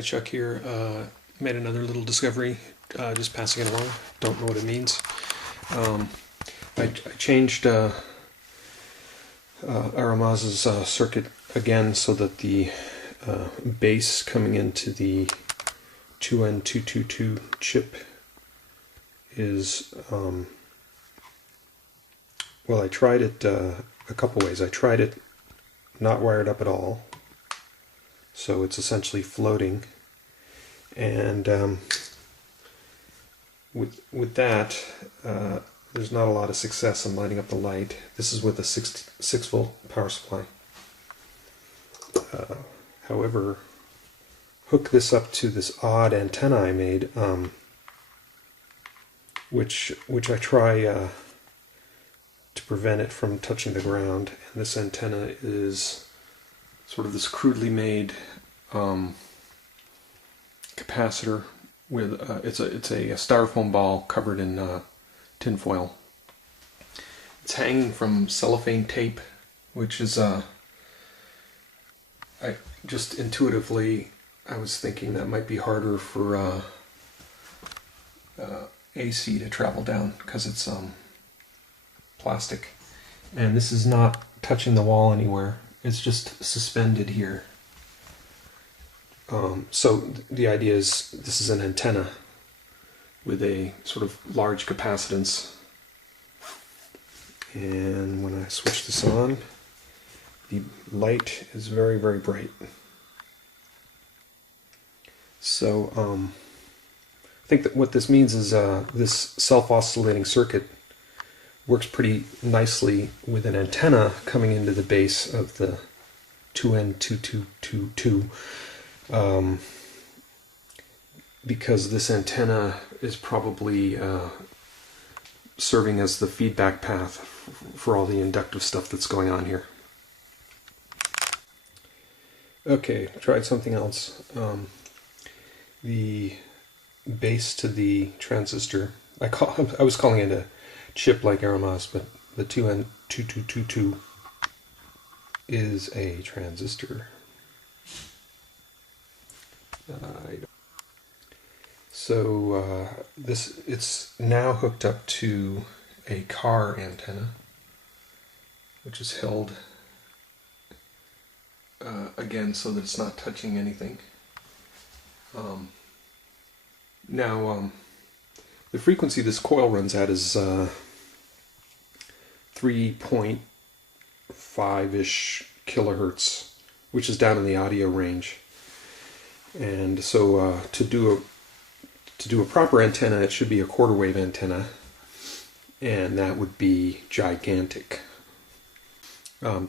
Hi, Chuck here. Made another little discovery, just passing it along. Don't know what it means. I changed Aromaz's circuit again so that the base coming into the 2N222 chip is, well, I tried it a couple ways. I tried it not wired up at all, so it's essentially floating, and with that there's not a lot of success in lighting up the light. This is with a 6 volt power supply. However, hook this up to this odd antenna I made, which I try to prevent it from touching the ground. And this antenna is sort of this crudely made capacitor with it's a styrofoam ball covered in tin foil. It's hanging from cellophane tape, which is I just intuitively I was thinking that might be harder for AC to travel down because it's plastic, and this is not touching the wall anywhere. It's just suspended here. So the idea is this is an antenna with a sort of large capacitance, and when I switch this on, the light is very, very bright. So I think that what this means is this self-oscillating circuit works pretty nicely with an antenna coming into the base of the 2N2222, because this antenna is probably serving as the feedback path for all the inductive stuff that's going on here. Okay, tried something else. The base to the transistor, I was calling it a chip like Aromaz, but the 2N2222 is a transistor. So it's now hooked up to a car antenna, which is held again so that it's not touching anything. Now the frequency this coil runs at is 3.5-ish kilohertz, which is down in the audio range. And so to do a proper antenna, it should be a quarter wave antenna, and that would be gigantic. You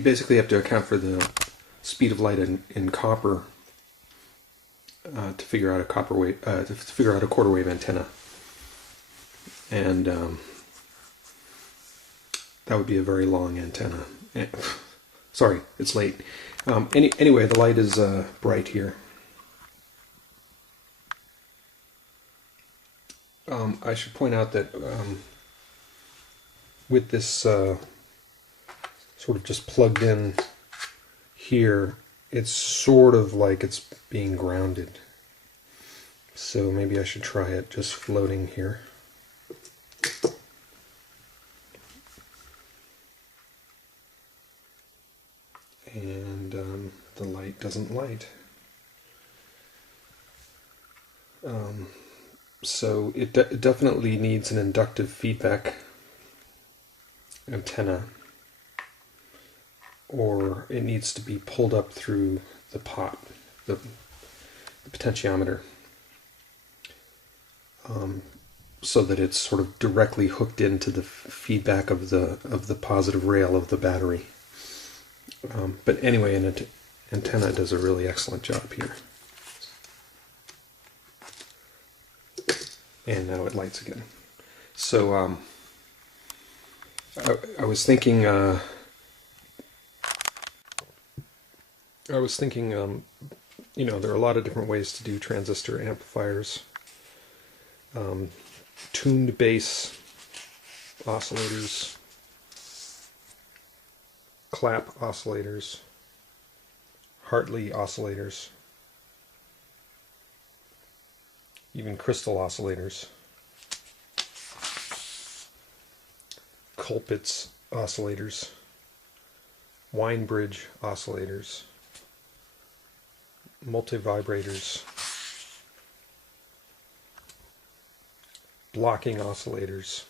basically have to account for the speed of light in copper to figure out a quarter wave antenna, and that would be a very long antenna. Sorry, it's late. Anyway, the light is bright here. I should point out that with this sort of just plugged in here, it's sort of like it's being grounded. So maybe I should try it just floating here. And the light doesn't light. So it definitely needs an inductive feedback antenna, or it needs to be pulled up through the pot, the potentiometer, so that it's sort of directly hooked into the feedback of the positive rail of the battery. But anyway, an antenna does a really excellent job here. And now it lights again. So I was thinking, you know, there are a lot of different ways to do transistor amplifiers. Tuned bass oscillators, clap oscillators, Hartley oscillators, even crystal oscillators, Colpitts oscillators, Weinbridge oscillators, multivibrators, blocking oscillators,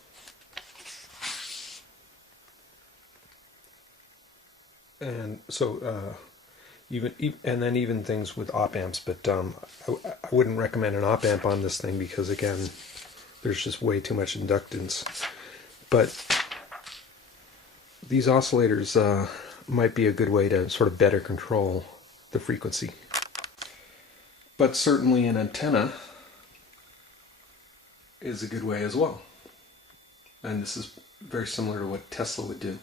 and so even things with op amps. But I wouldn't recommend an op amp on this thing because, again, there's just way too much inductance. But these oscillators might be a good way to sort of better control the frequency. But certainly an antenna is a good way as well. And this is very similar to what Tesla would do.